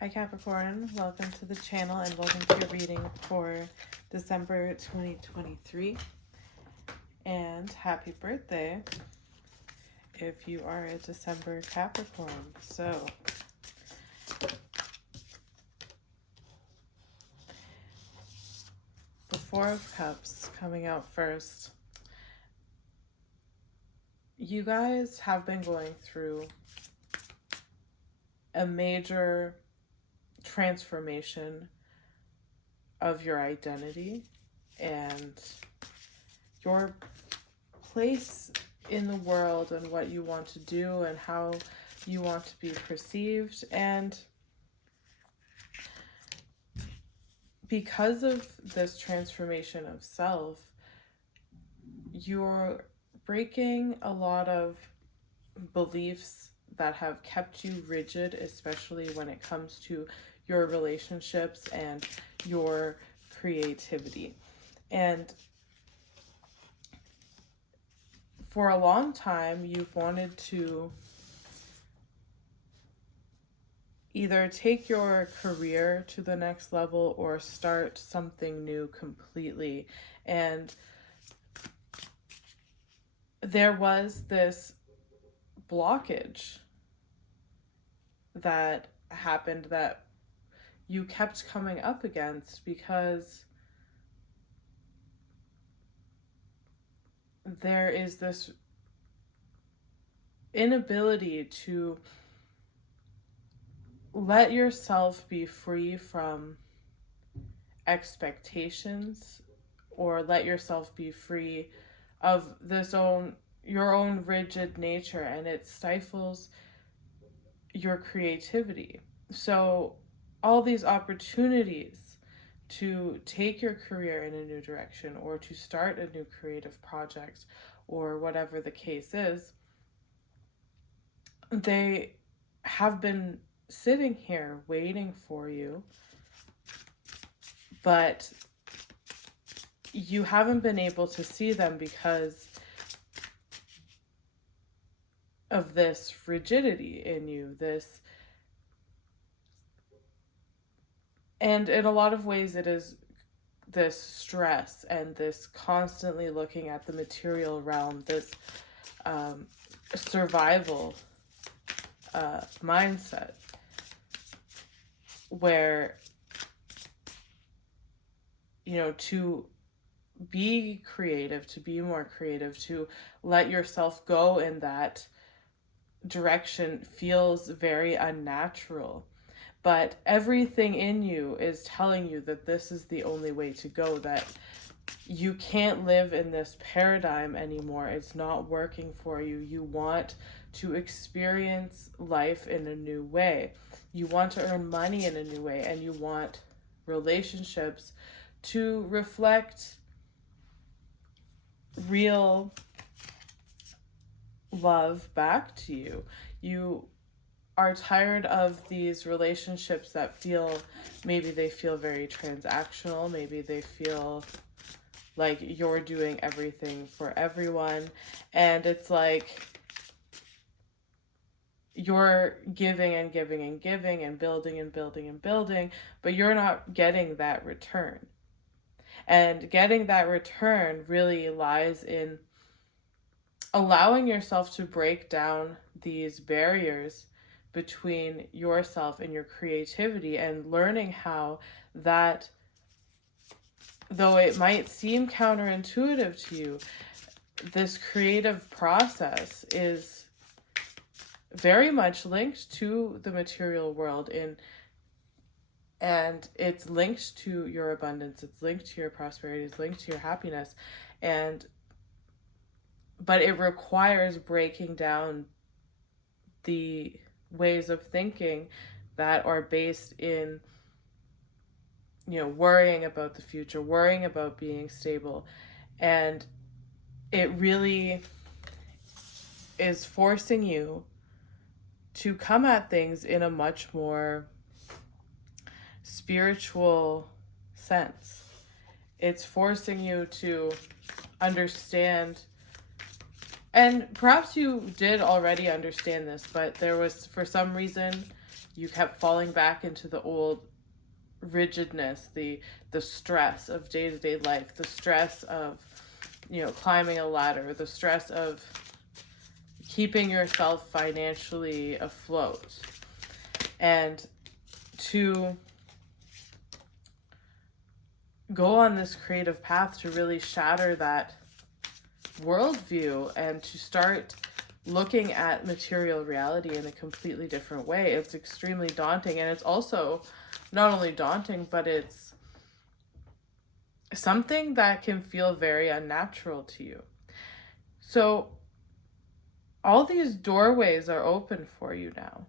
Hi Capricorn, welcome to the channel and welcome to your reading for December 2023. And happy birthday if you are a December Capricorn. So, the Four of Cups coming out first. You guys have been going through a major transformation of your identity and your place in the world and what you want to do and how you want to be perceived. And because of this transformation of self, you're breaking a lot of beliefs that have kept you rigid, especially when it comes to your relationships and your creativity. And for a long time, you've wanted to either take your career to the next level or start something new completely. And there was this blockage that happened that you kept coming up against because there is this inability to let yourself be free from expectations or let yourself be free of your own rigid nature, and it stifles your creativity. So all these opportunities to take your career in a new direction or to start a new creative project or whatever the case is, they have been sitting here waiting for you, but you haven't been able to see them because of this rigidity in you, and in a lot of ways it is this stress and this constantly looking at the material realm, this survival mindset where, to be creative, to be more creative, to let yourself go in that direction feels very unnatural. But everything in you is telling you that this is the only way to go, that you can't live in this paradigm anymore. It's not working for you. You want to experience life in a new way. You want to earn money in a new way, and you want relationships to reflect real love back to you. You are tired of these relationships that maybe they feel very transactional, maybe they feel like you're doing everything for everyone, and it's like you're giving and giving and giving and building and building and building, but you're not getting that return. And getting that return really lies in allowing yourself to break down these barriers between yourself and your creativity and learning how that, though it might seem counterintuitive to you, this creative process is very much linked to the material world, and it's linked to your abundance, it's linked to your prosperity, it's linked to your happiness, but it requires breaking down the ways of thinking that are based in, worrying about the future, worrying about being stable. And it really is forcing you to come at things in a much more spiritual sense. It's forcing you to understand, and perhaps you did already understand this, but there was, for some reason, you kept falling back into the old rigidness, the stress of day-to-day life, the stress of, climbing a ladder, the stress of keeping yourself financially afloat. And to go on this creative path to really shatter that worldview and to start looking at material reality in a completely different way. It's extremely daunting, and it's also not only daunting, but it's something that can feel very unnatural to you. So all these doorways are open for you now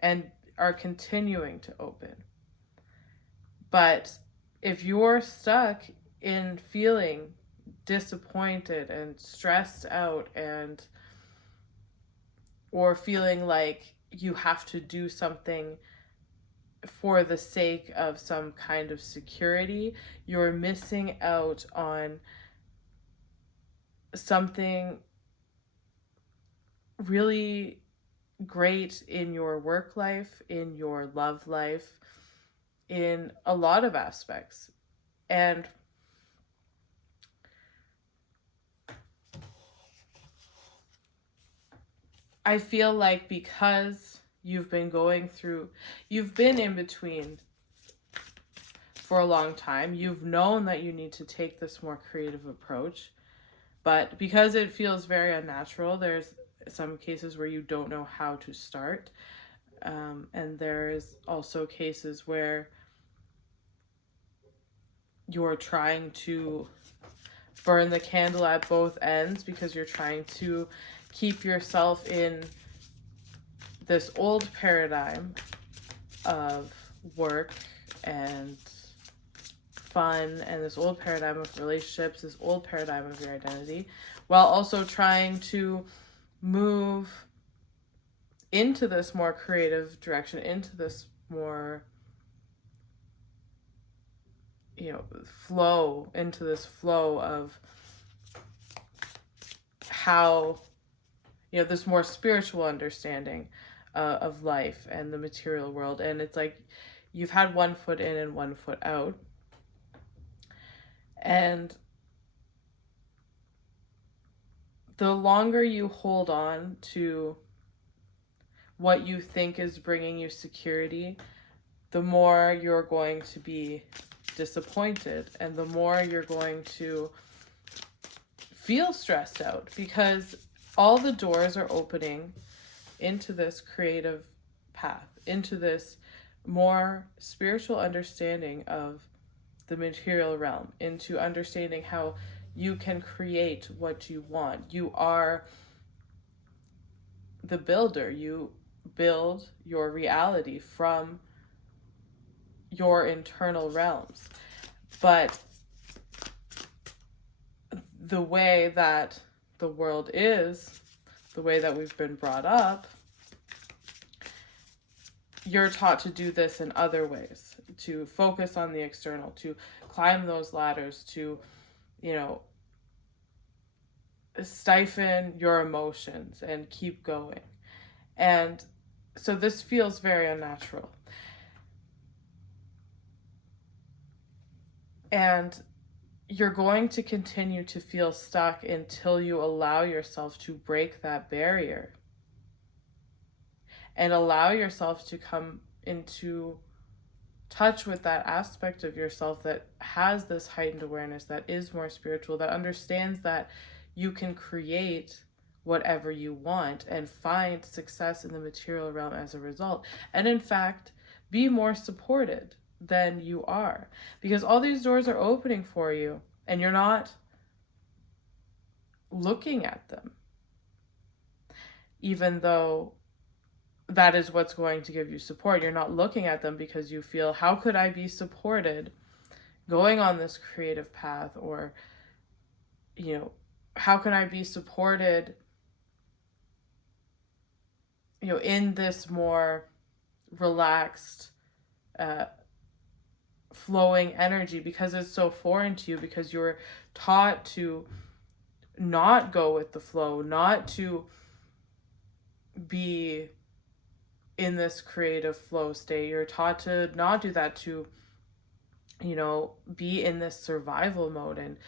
and are continuing to open. But if you're stuck in feeling disappointed and stressed out or feeling like you have to do something for the sake of some kind of security, you're missing out on something really great in your work life, in your love life, in a lot of aspects. And I feel like because you've been in between for a long time, you've known that you need to take this more creative approach. But because it feels very unnatural, there's some cases where you don't know how to start. And there's also cases where you're trying to burn the candle at both ends because you're trying to keep yourself in this old paradigm of work and fun and this old paradigm of relationships, this old paradigm of your identity, while also trying to move into this more creative direction, into this more, into this flow of how, this more spiritual understanding of life and the material world. And it's like you've had one foot in and one foot out. And the longer you hold on to what you think is bringing you security, the more you're going to be disappointed and the more you're going to feel stressed out, because all the doors are opening into this creative path, into this more spiritual understanding of the material realm, into understanding how you can create what you want. You are the builder. You build your reality from your internal realms. But the way that the world is, the way that we've been brought up, you're taught to do this in other ways, to focus on the external, to climb those ladders, to, stifle your emotions and keep going. And so this feels very unnatural. And you're going to continue to feel stuck until you allow yourself to break that barrier and allow yourself to come into touch with that aspect of yourself that has this heightened awareness, that is more spiritual, that understands that you can create whatever you want and find success in the material realm as a result. And in fact, be more supported than you are, because all these doors are opening for you and you're not looking at them, even though that is what's going to give you support. You're not looking at them because you feel, how could I be supported going on this creative path? Or, how can I be supported, in this more relaxed, flowing energy, because it's so foreign to you, because you're taught to not go with the flow, not to be in this creative flow state. You're taught to not do that, to, be in this survival mode and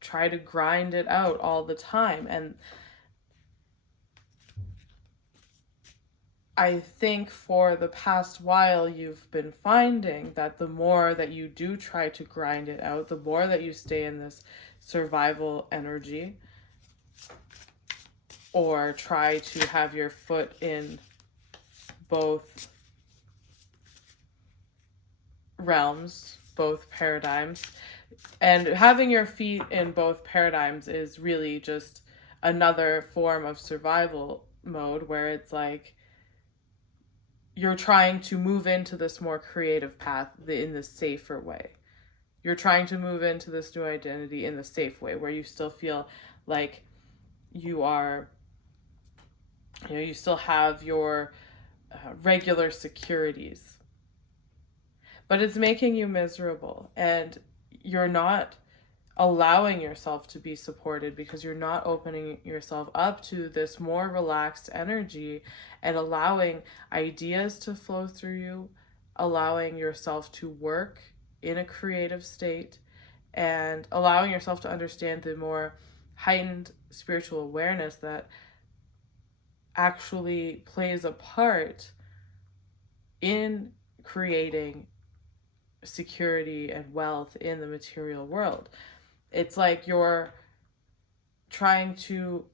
try to grind it out all the time. And I think for the past while, you've been finding that the more that you do try to grind it out, the more that you stay in this survival energy, or try to have your foot in both realms, both paradigms. And having your feet in both paradigms is really just another form of survival mode, where it's like you're trying to move into this more creative path in the safer way. You're trying to move into this new identity in the safe way, where you still feel like you are, you still have your regular securities, but it's making you miserable, and you're not allowing yourself to be supported because you're not opening yourself up to this more relaxed energy and allowing ideas to flow through you, allowing yourself to work in a creative state, and allowing yourself to understand the more heightened spiritual awareness that actually plays a part in creating security and wealth in the material world. It's like you're trying to,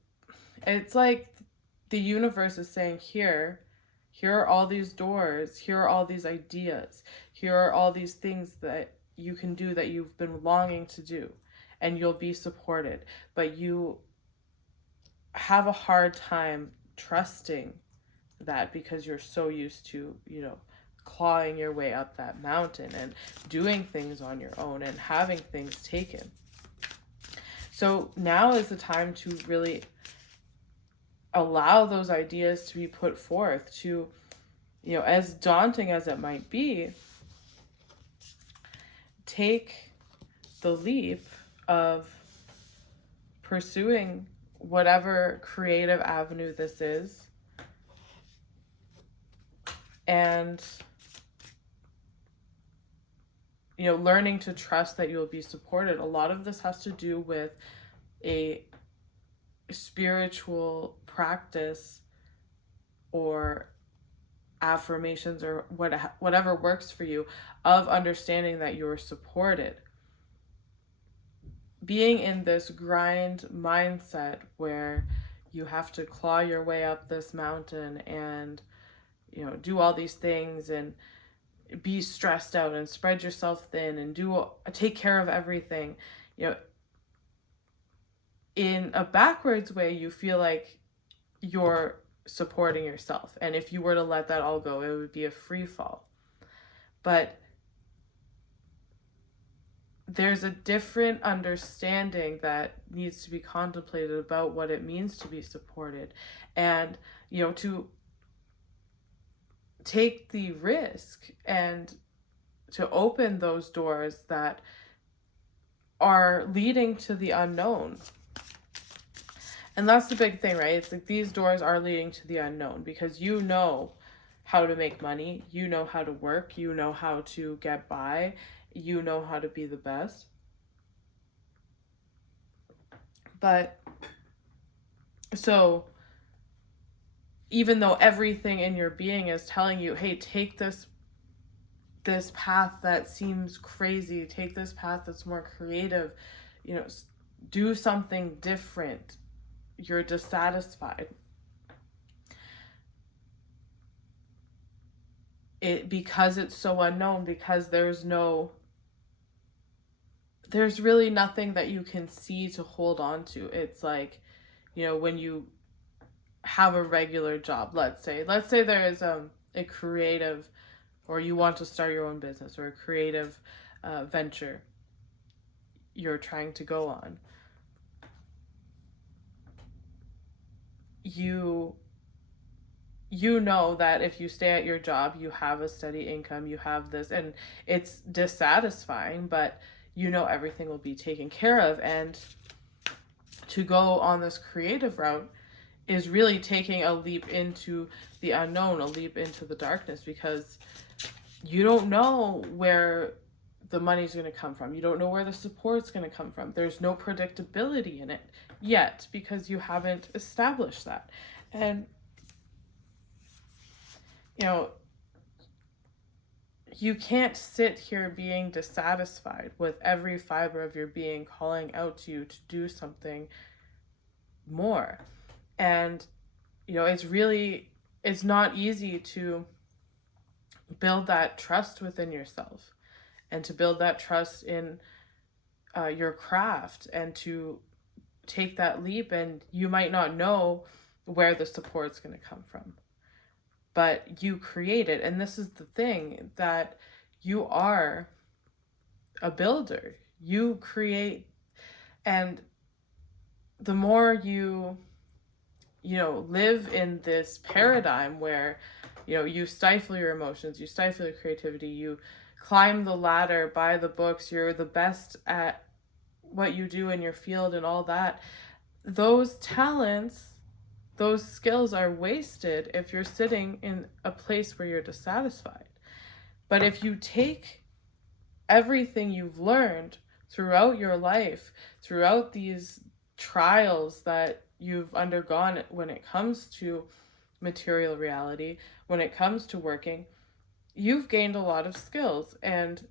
it's like the universe is saying, here are all these doors, here are all these ideas, here are all these things that you can do that you've been longing to do, and you'll be supported. But you have a hard time trusting that because you're so used to, clawing your way up that mountain and doing things on your own and having things taken. So now is the time to really allow those ideas to be put forth, to, as daunting as it might be, take the leap of pursuing whatever creative avenue this is, and learning to trust that you'll be supported. A lot of this has to do with a spiritual practice or affirmations or whatever works for you, of understanding that you're supported. Being in this grind mindset where you have to claw your way up this mountain and do all these things and be stressed out and spread yourself thin and take care of everything, in a backwards way, you feel like you're supporting yourself, and if you were to let that all go, it would be a free fall. But there's a different understanding that needs to be contemplated about what it means to be supported, and to take the risk and to open those doors that are leading to the unknown. And that's the big thing, right? It's like these doors are leading to the unknown because you know how to make money, you know how to work, you know how to get by, you know how to be the best. But so even though everything in your being is telling you, hey, take this path that seems crazy, take this path that's more creative, do something different, you're dissatisfied. Because it's so unknown, because there's really nothing that you can see to hold on to. It's like, when you have a regular job, let's say there is a creative, or you want to start your own business, or a creative venture you're trying to go on. You know that if you stay at your job, you have a steady income, you have this, and it's dissatisfying, but everything will be taken care of. And to go on this creative route is really taking a leap into the unknown, a leap into the darkness, because you don't know where the money's going to come from. You don't know where the support's going to come from. There's no predictability in it yet because you haven't established that. And, you know, you can't sit here being dissatisfied with every fiber of your being calling out to you to do something more. And, you know, it's not easy to build that trust within yourself and to build that trust in your craft and to take that leap. And you might not know where the support's going to come from, but you create it. And this is the thing, that you are a builder. You create, and the more you live in this paradigm where, you stifle your emotions, you stifle your creativity, you climb the ladder by the books, you're the best at what you do in your field and all that, those talents, those skills are wasted if you're sitting in a place where you're dissatisfied. But if you take everything you've learned throughout your life, throughout these trials that you've undergone when it comes to material reality, when it comes to working, you've gained a lot of skills. And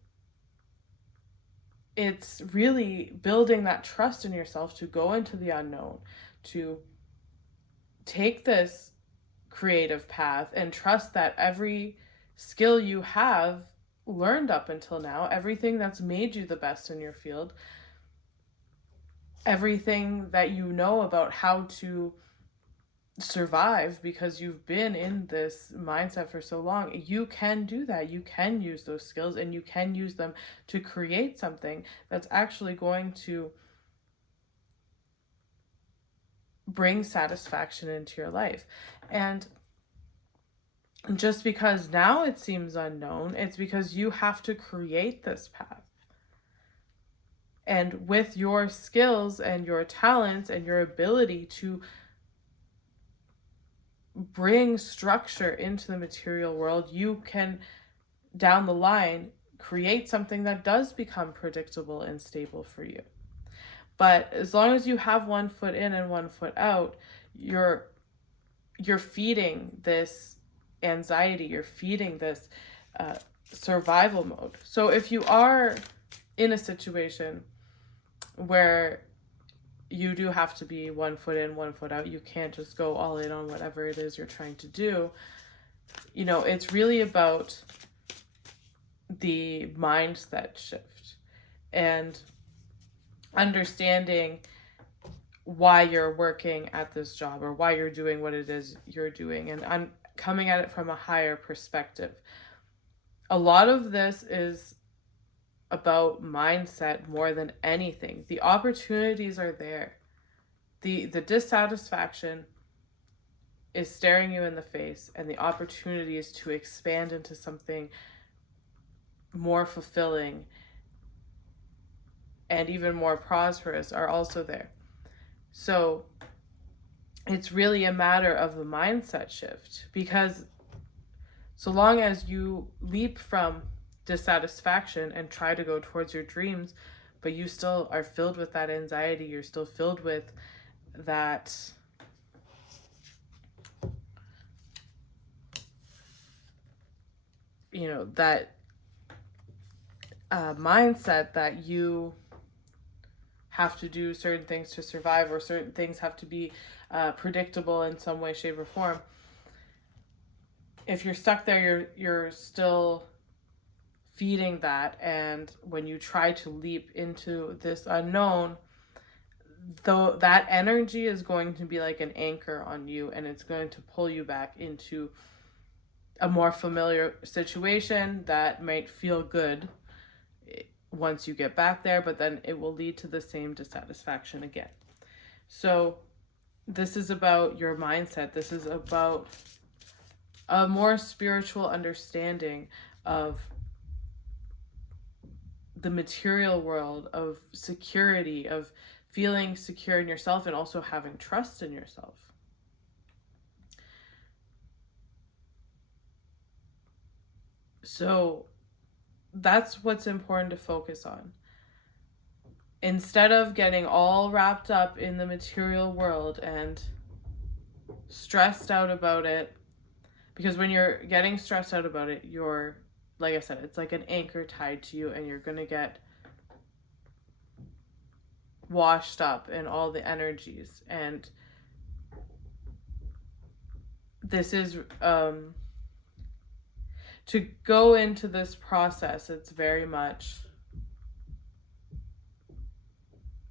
it's really building that trust in yourself to go into the unknown, to take this creative path and trust that every skill you have learned up until now, everything that's made you the best in your field, everything that you know about how to survive because you've been in this mindset for so long, you can do that. You can use those skills and you can use them to create something that's actually going to bring satisfaction into your life. And just because now it seems unknown, it's because you have to create this path. And with your skills and your talents and your ability to bring structure into the material world, you can, down the line, create something that does become predictable and stable for you. But as long as you have one foot in and one foot out, you're feeding this anxiety, you're feeding this survival mode. So if you are in a situation where you do have to be one foot in, one foot out, you can't just go all in on whatever it is you're trying to do, it's really about the mindset shift and understanding why you're working at this job or why you're doing what it is you're doing, and I'm coming at it from a higher perspective. A lot of this is about mindset more than anything. The opportunities are there. The dissatisfaction is staring you in the face, and the opportunities to expand into something more fulfilling and even more prosperous are also there. So it's really a matter of the mindset shift, because so long as you leap from dissatisfaction and try to go towards your dreams, but you still are filled with that anxiety, you're still filled with that that mindset that you have to do certain things to survive, or certain things have to be predictable in some way, shape, or form. If you're stuck there, you're still feeding that, and when you try to leap into this unknown, though, that energy is going to be like an anchor on you, and it's going to pull you back into a more familiar situation that might feel good once you get back there, but then it will lead to the same dissatisfaction again. So this is about your mindset. This is about a more spiritual understanding of the material world, of security, of feeling secure in yourself, and also having trust in yourself. So that's what's important to focus on. Instead of getting all wrapped up in the material world and stressed out about it, because when you're getting stressed out about it, you're, like I said, it's like an anchor tied to you, and you're going to get washed up in all the energies. And this is to go into this process, it's very much,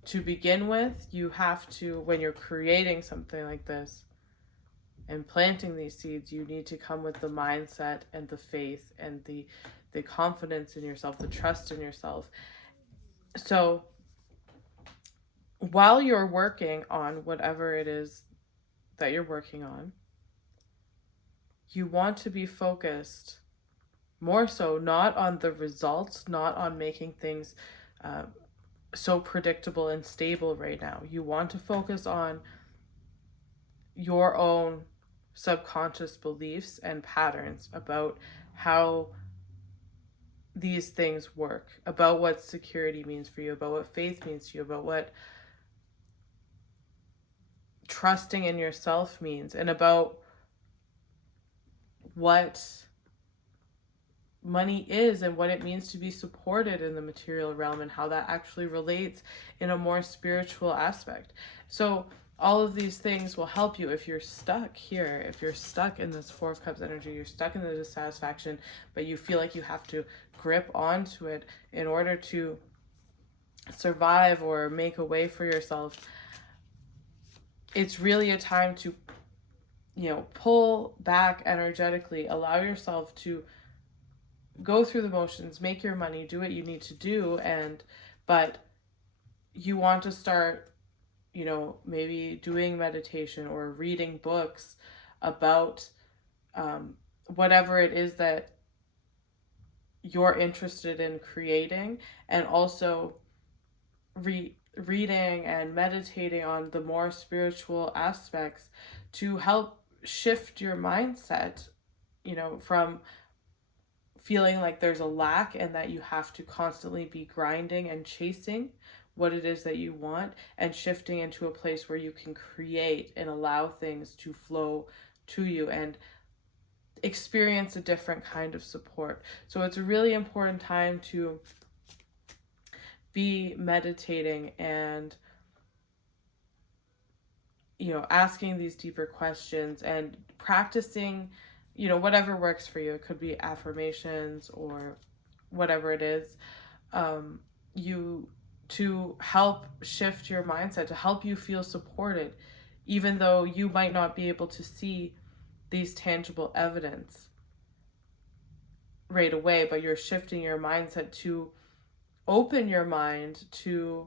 to begin with, you have to, when you're creating something like this and planting these seeds, you need to come with the mindset and the faith and the confidence in yourself, the trust in yourself. So while you're working on whatever it is that you're working on, you want to be focused more so not on the results, not on making things so predictable and stable right now. You want to focus on your own subconscious beliefs and patterns about how these things work, about what security means for you, about what faith means to you, about what trusting in yourself means, and about what money is and what it means to be supported in the material realm, and how that actually relates in a more spiritual aspect. So all of these things will help you if you're stuck here, if you're stuck in this Four of Cups energy, you're stuck in the dissatisfaction, but you feel like you have to grip onto it in order to survive or make a way for yourself. It's really a time to, pull back energetically, allow yourself to go through the motions, make your money, do what you need to do, but you want to start, maybe doing meditation or reading books about whatever it is that you're interested in creating, and also reading and meditating on the more spiritual aspects to help shift your mindset, from feeling like there's a lack and that you have to constantly be grinding and chasing what it is that you want, and shifting into a place where you can create and allow things to flow to you and experience a different kind of support. So it's a really important time to be meditating and asking these deeper questions and practicing whatever works for you. It could be affirmations or whatever it is, to help shift your mindset, to help you feel supported, even though you might not be able to see these tangible evidence right away, but you're shifting your mindset to open your mind to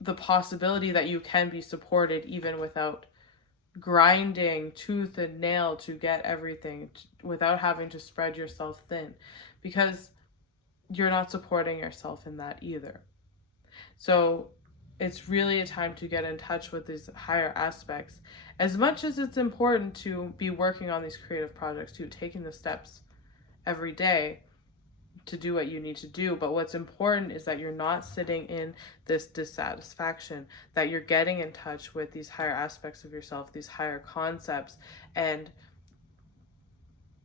the possibility that you can be supported even without grinding tooth and nail to get everything, without having to spread yourself thin, because you're not supporting yourself in that either. So it's really a time to get in touch with these higher aspects. As much as it's important to be working on these creative projects, to taking the steps every day to do what you need to do, but what's important is that you're not sitting in this dissatisfaction, that you're getting in touch with these higher aspects of yourself, these higher concepts, and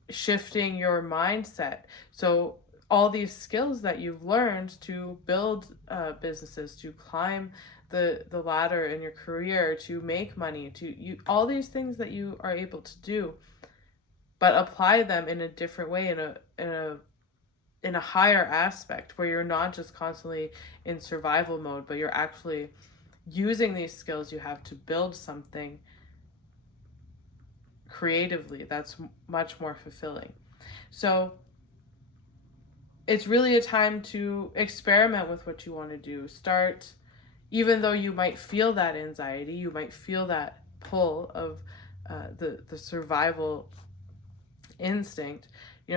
shifting your mindset. So all these skills that you've learned to build businesses, to climb the ladder in your career, to make money, all these things that you are able to do, but apply them in a different way, in a higher aspect, where you're not just constantly in survival mode, but you're actually using these skills you have to build something creatively that's much more fulfilling. So it's really a time to experiment with what you want to do. Start, even though you might feel that anxiety, you might feel that pull of the survival instinct,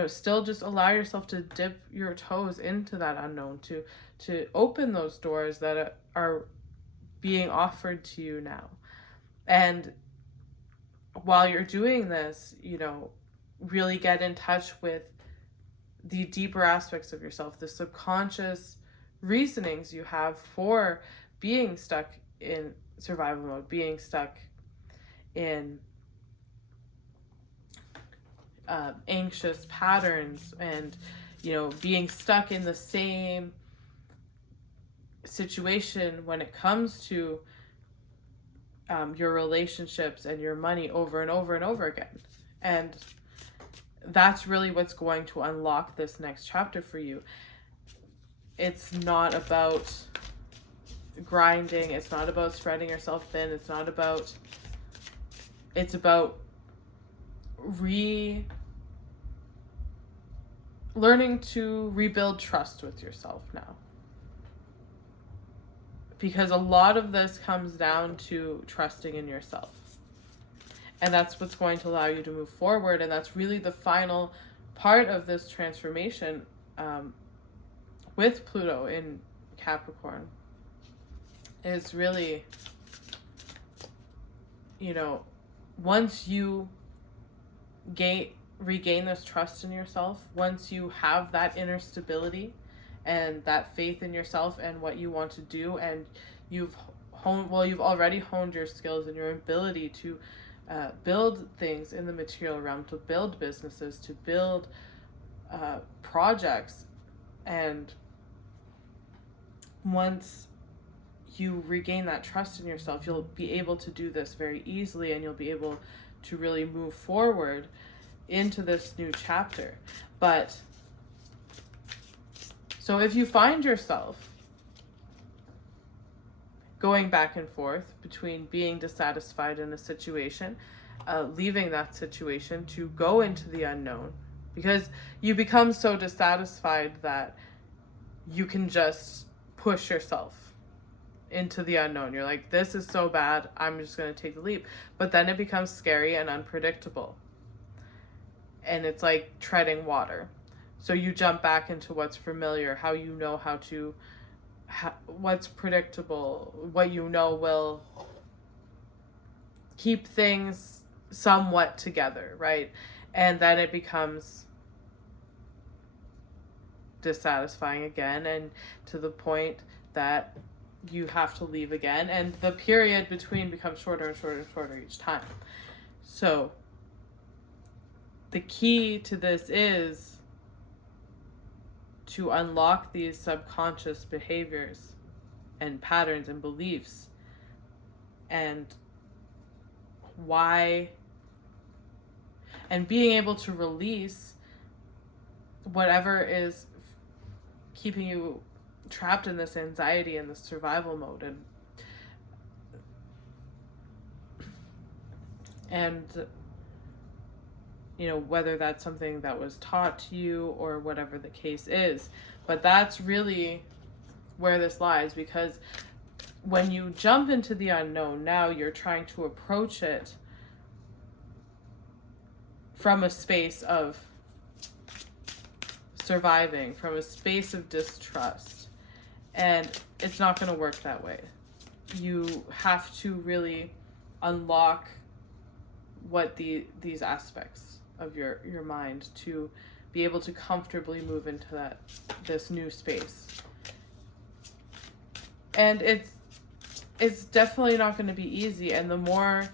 still just allow yourself to dip your toes into that unknown, to open those doors that are being offered to you now. And while you're doing this, really get in touch with the deeper aspects of yourself, the subconscious reasonings you have for being stuck in survival mode, being stuck in anxious patterns, and being stuck in the same situation when it comes to your relationships and your money over and over and over again. And that's really what's going to unlock this next chapter for you. It's not about grinding, it's not about spreading yourself thin, it's about learning to rebuild trust with yourself now. Because a lot of this comes down to trusting in yourself. And that's what's going to allow you to move forward. And that's really the final part of this transformation with Pluto in Capricorn. Is really, once you regain this trust in yourself, once you have that inner stability and that faith in yourself and what you want to do, and you've already honed your skills and your ability to build things in the material realm, to build businesses, to build projects. And once you regain that trust in yourself, you'll be able to do this very easily, and you'll be able to really move forward into this new chapter. But so if you find yourself going back and forth between being dissatisfied in a situation, leaving that situation to go into the unknown, because you become so dissatisfied that you can just push yourself into the unknown. You're like, this is so bad, I'm just going to take the leap. But then it becomes scary and unpredictable. And it's like treading water. So you jump back into what's familiar, how you know how to, what's predictable, what you know will keep things somewhat together, right? And then it becomes dissatisfying again, and to the point that you have to leave again, and the period between becomes shorter and shorter and shorter each time. So the key to this is to unlock these subconscious behaviors and patterns and beliefs, and why, and being able to release whatever is keeping you trapped in this anxiety and this survival mode, and whether that's something that was taught to you or whatever the case is. But that's really where this lies, because when you jump into the unknown, now you're trying to approach it from a space of surviving, from a space of distrust. And it's not going to work that way. You have to really unlock what these aspects of your mind to be able to comfortably move into this new space. And it's definitely not going to be easy, and the more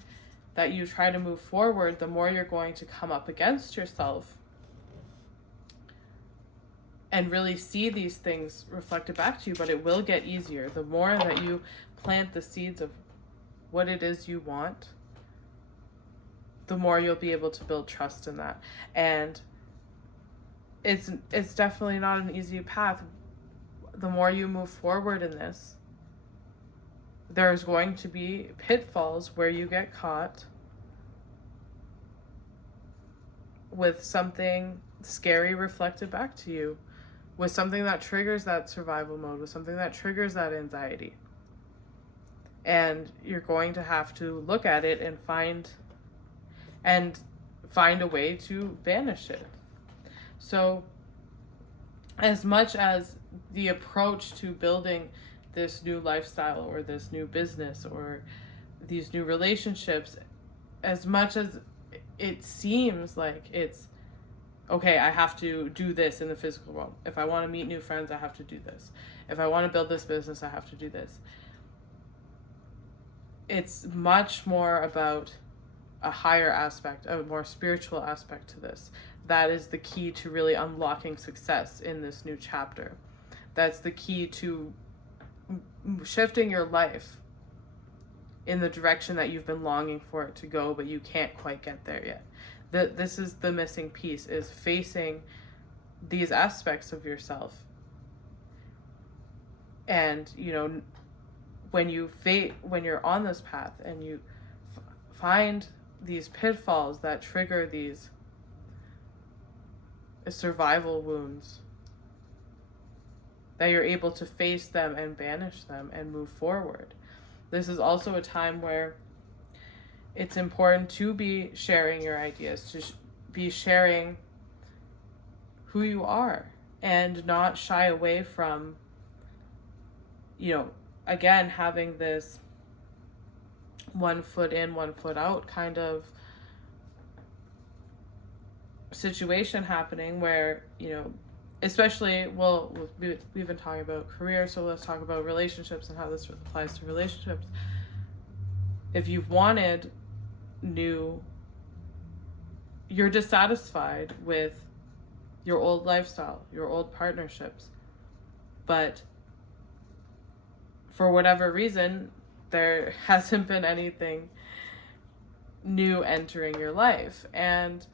that you try to move forward, the more you're going to come up against yourself and really see these things reflected back to you. But it will get easier the more that you plant the seeds of what it is you want. The more you'll be able to build trust in that. And it's definitely not an easy path. The more you move forward in this, there's going to be pitfalls where you get caught with something scary reflected back to you, with something that triggers that survival mode, with something that triggers that anxiety. And you're going to have to look at it and find a way to banish it. So as much as the approach to building this new lifestyle or this new business or these new relationships, as much as it seems like it's okay, I have to do this in the physical world. If I want to meet new friends, I have to do this. If I want to build this business, I have to do this. It's much more about a higher aspect, a more spiritual aspect to this. That is the key to really unlocking success in this new chapter. That's the key to shifting your life in the direction that you've been longing for it to go, but you can't quite get there yet. This is the missing piece, is facing these aspects of yourself. And, you know, when you're on this path and you find these pitfalls that trigger these survival wounds, that you're able to face them and banish them and move forward. This is also a time where it's important to be sharing your ideas, to be sharing who you are, and not shy away from, you know, again, having this 1 foot in, 1 foot out kind of situation happening where, you know, especially, well, we've been talking about career, so let's talk about relationships and how this applies to relationships. If you've wanted new, you're dissatisfied with your old lifestyle, your old partnerships, but for whatever reason, there hasn't been anything new entering your life. And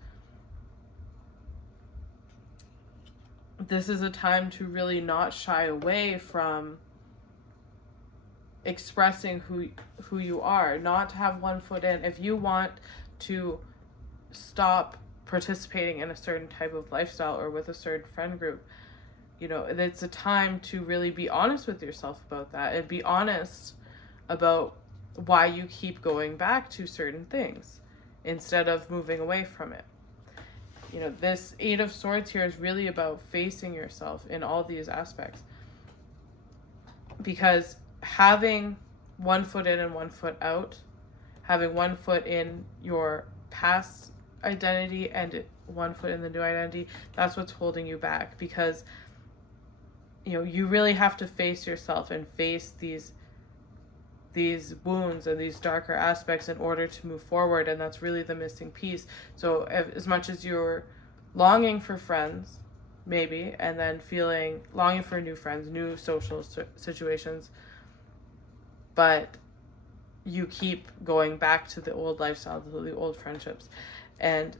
this is a time to really not shy away from expressing who you are, not to have 1 foot in. If you want to stop participating in a certain type of lifestyle or with a certain friend group, you know, it's a time to really be honest with yourself about that, and be honest about why you keep going back to certain things instead of moving away from it. You know, this 8 of Swords here is really about facing yourself in all these aspects, because having 1 foot in and 1 foot out, having 1 foot in your past identity and 1 foot in the new identity, that's what's holding you back. Because, you know, you really have to face yourself and face these wounds and these darker aspects in order to move forward, and that's really the missing piece. So as much as you're longing for friends, maybe, and then longing for new friends, new social situations, but you keep going back to the old lifestyle, to the old friendships, and,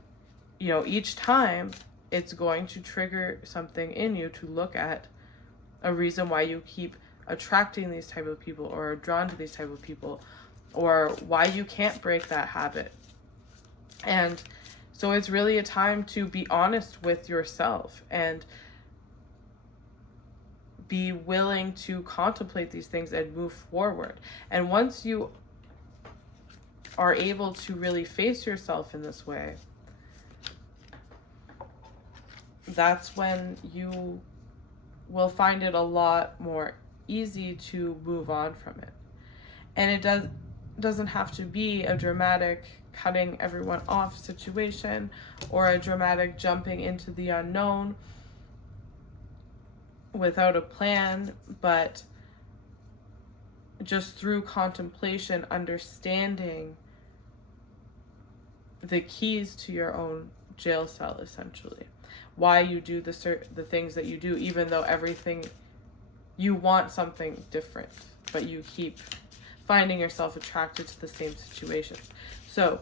you know, each time it's going to trigger something in you to look at a reason why you keep attracting these type of people or drawn to these type of people, or why you can't break that habit. And so it's really a time to be honest with yourself and be willing to contemplate these things and move forward. And once you are able to really face yourself in this way, that's when you will find it a lot more easy to move on from it. And it doesn't have to be a dramatic cutting everyone off situation or a dramatic jumping into the unknown without a plan, but just through contemplation, understanding the keys to your own jail cell, essentially. Why you do the things that you do, even though you want something different, but you keep finding yourself attracted to the same situations. So,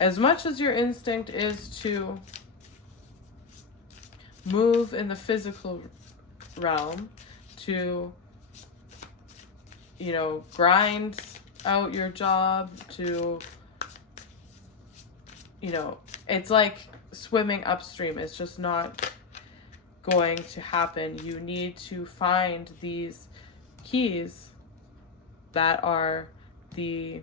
as much as your instinct is to move in the physical realm, to, you know, grind out your job, to, you know, it's like swimming upstream. It's just not going to happen. You need to find these keys that are the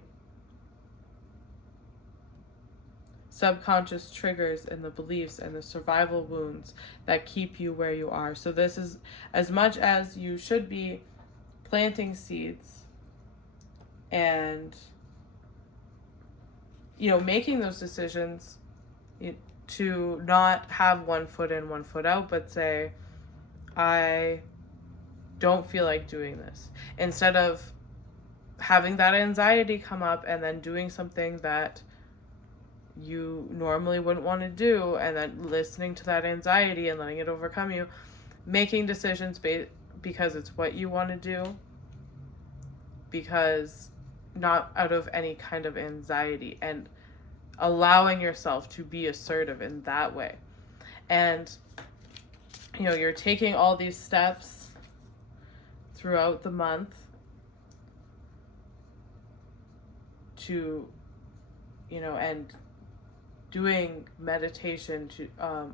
subconscious triggers and the beliefs and the survival wounds that keep you where you are. So this is, as much as you should be planting seeds and, you know, making those decisions to not have one foot in, one foot out, but say, I don't feel like doing this. Instead of having that anxiety come up and then doing something that you normally wouldn't want to do, and then listening to that anxiety and letting it overcome you, making decisions because it's what you want to do, because not out of any kind of anxiety, and allowing yourself to be assertive in that way. And you're taking all these steps throughout the month to and doing meditation to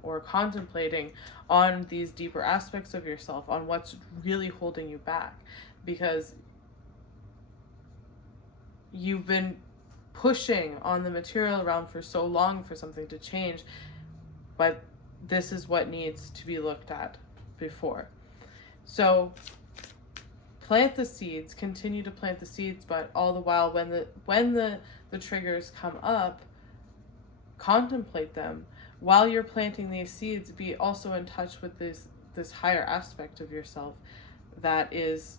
or contemplating on these deeper aspects of yourself, on what's really holding you back, because you've been pushing on the material realm for so long for something to change, but this is what needs to be looked at before. So plant the seeds, continue to plant the seeds, but all the while when the triggers come up, contemplate them. While you're planting these seeds, be also in touch with this higher aspect of yourself that is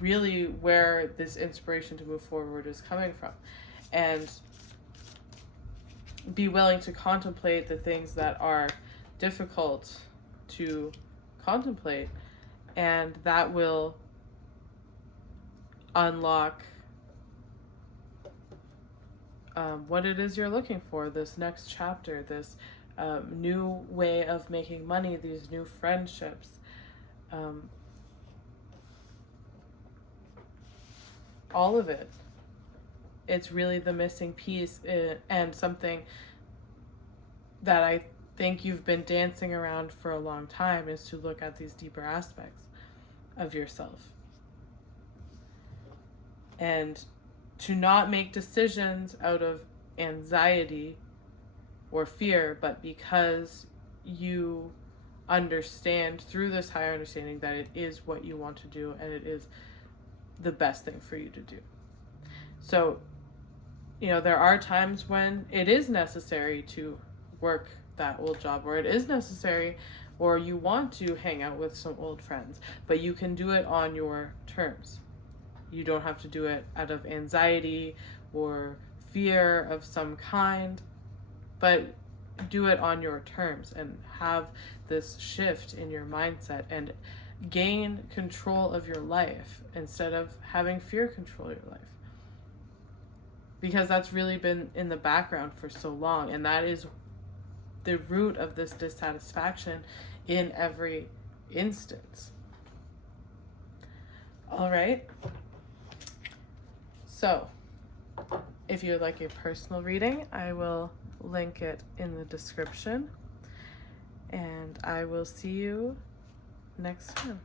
really where this inspiration to move forward is coming from. And be willing to contemplate the things that are difficult to contemplate, and that will unlock what it is you're looking for, this next chapter, this new way of making money, these new friendships. All of it. It's really the missing piece, and something that I think you've been dancing around for a long time, is to look at these deeper aspects of yourself. And to not make decisions out of anxiety or fear, but because you understand through this higher understanding that it is what you want to do, and it is the best thing for you to do. So, there are times when it is necessary to work that old job, or it is necessary, or you want to hang out with some old friends, but you can do it on your terms. You don't have to do it out of anxiety or fear of some kind, but do it on your terms and have this shift in your mindset and gain control of your life instead of having fear control your life. Because that's really been in the background for so long, and that is the root of this dissatisfaction in every instance. All right. So, if you'd like a personal reading, I will link it in the description, and I will see you next time.